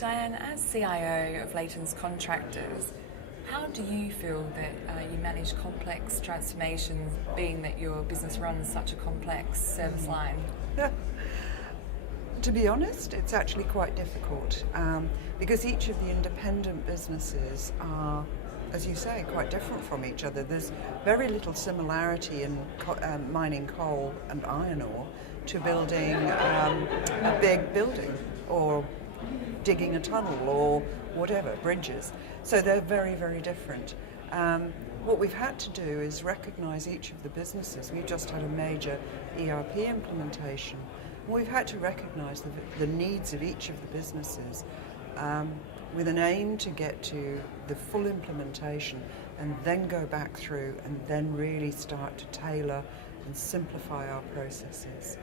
Diane, as CIO of Leighton's Contractors, how do you feel that you manage complex transformations, being that your business runs such a complex service line? To be honest, it's actually quite difficult because each of the independent businesses are, as you say, quite different from each other. There's very little similarity in mining coal and iron ore to building a big building or digging a tunnel or whatever, bridges. So they're very, very different. What we've had to do is recognise each of the businesses. We've just had a major ERP implementation. We've had to recognise the needs of each of the businesses with an aim to get to the full implementation and then go back through and then really start to tailor and simplify our processes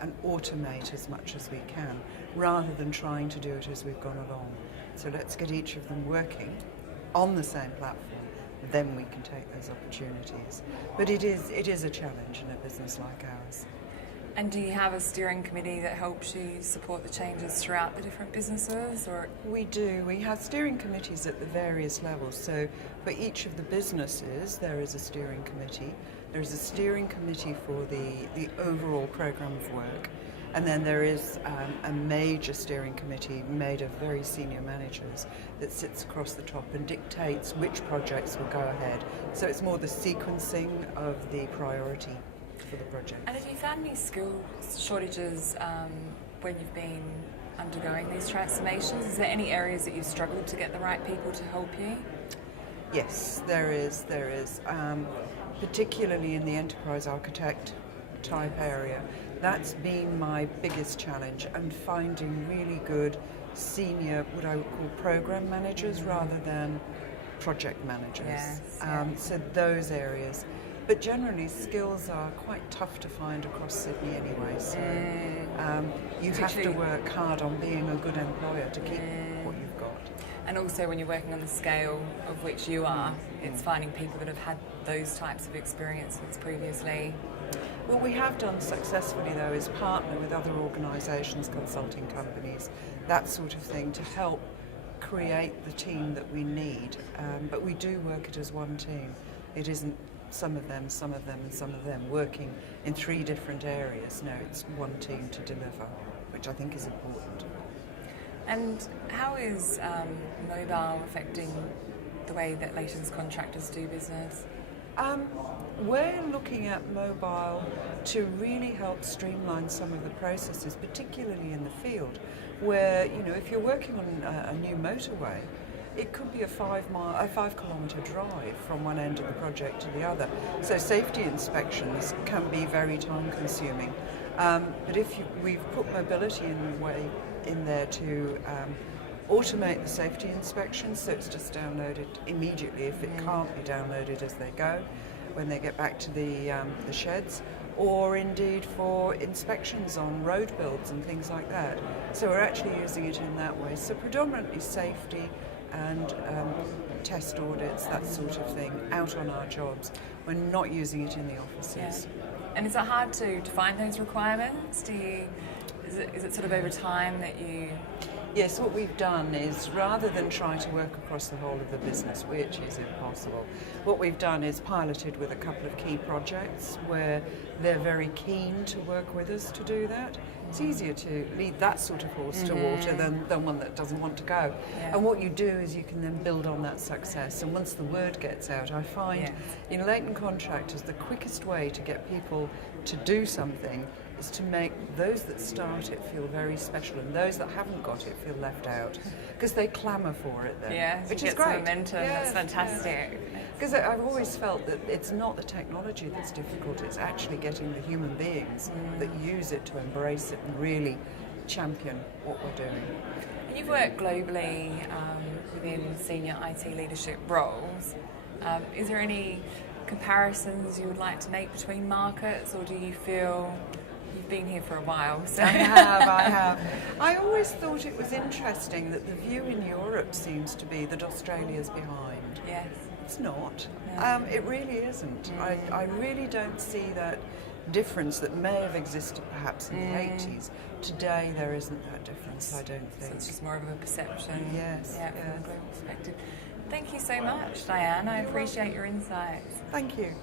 and automate as much as we can rather than trying to do it as we've gone along. So let's get each of them working on the same platform, then we can take those opportunities. But it is a challenge in a business like ours. And do you have a steering committee that helps you support the changes throughout the different businesses? Or We do. We have steering committees at the various levels. So for each of the businesses, there is a steering committee. There is a steering committee for the overall programme of work. And then there is a major steering committee made of very senior managers that sits across the top and dictates which projects will go ahead. So it's more the sequencing of the priority for the project. And have you found any skill shortages when you've been undergoing these transformations? Is there any areas that you've struggled to get the right people to help you? Yes, there is. Particularly in the enterprise architect type area. That's been my biggest challenge, and finding really good senior, what I would call program managers rather than project managers. Yes. So those areas. But generally, skills are quite tough to find across Sydney anyway. So you have to work hard on being a good employer to keep what you've got. And also when you're working on the scale of which you are, it's finding people that have had those types of experiences previously. What we have done successfully, though, is partner with other organisations, consulting companies, that sort of thing, to help create the team that we need. But we do work it as one team. It isn't some of them, and some of them working in three different areas. No, it's one team to deliver, which I think is important. And how is mobile affecting the way that Leighton's Contractors do business? We're looking at mobile to really help streamline some of the processes, particularly in the field, where, if you're working on a new motorway, it could be a 5-kilometre drive from one end of the project to the other. So safety inspections can be very time consuming. But we've put mobility in there to automate the safety inspections, so it's just downloaded immediately if it can't be downloaded as they go, when they get back to the sheds, or indeed for inspections on road builds and things like that. So we're actually using it in that way. So predominantly safety and test audits, that sort of thing, out on our jobs. We're not using it in the offices. Yeah. And is it hard to define those requirements? Is it sort of over time that you... Yes, what we've done is, rather than try to work across the whole of the business, which is impossible, what we've done is piloted with a couple of key projects where they're very keen to work with us to do that. It's easier to lead that sort of horse to water than one that doesn't want to go. Yeah. And what you do is you can then build on that success. And once the word gets out, I find in Leighton Contractors, the quickest way to get people to do something is to make those that start it feel very special, and those that haven't got it feel left out, because they clamour for it then. Yeah, which is great. Momentum. That's fantastic. Because I've always felt that it's not the technology that's difficult, it's actually getting the human beings that use it to embrace it and really champion what we're doing. And you've worked globally within senior IT leadership roles. Is there any comparisons you would like to make between markets, or do you feel you've been here for a while? So. I have. I always thought it was interesting that the view in Europe seems to be that Australia's behind. Yes. It's not. Yeah. It really isn't. I really don't see that difference that may have existed perhaps in the 80s. Today there isn't that difference. difference, I don't So think. it's just more of a perception. Yes, Yeah, from yes. a global perspective. Thank you so much, Diane. I appreciate your insights. Thank you.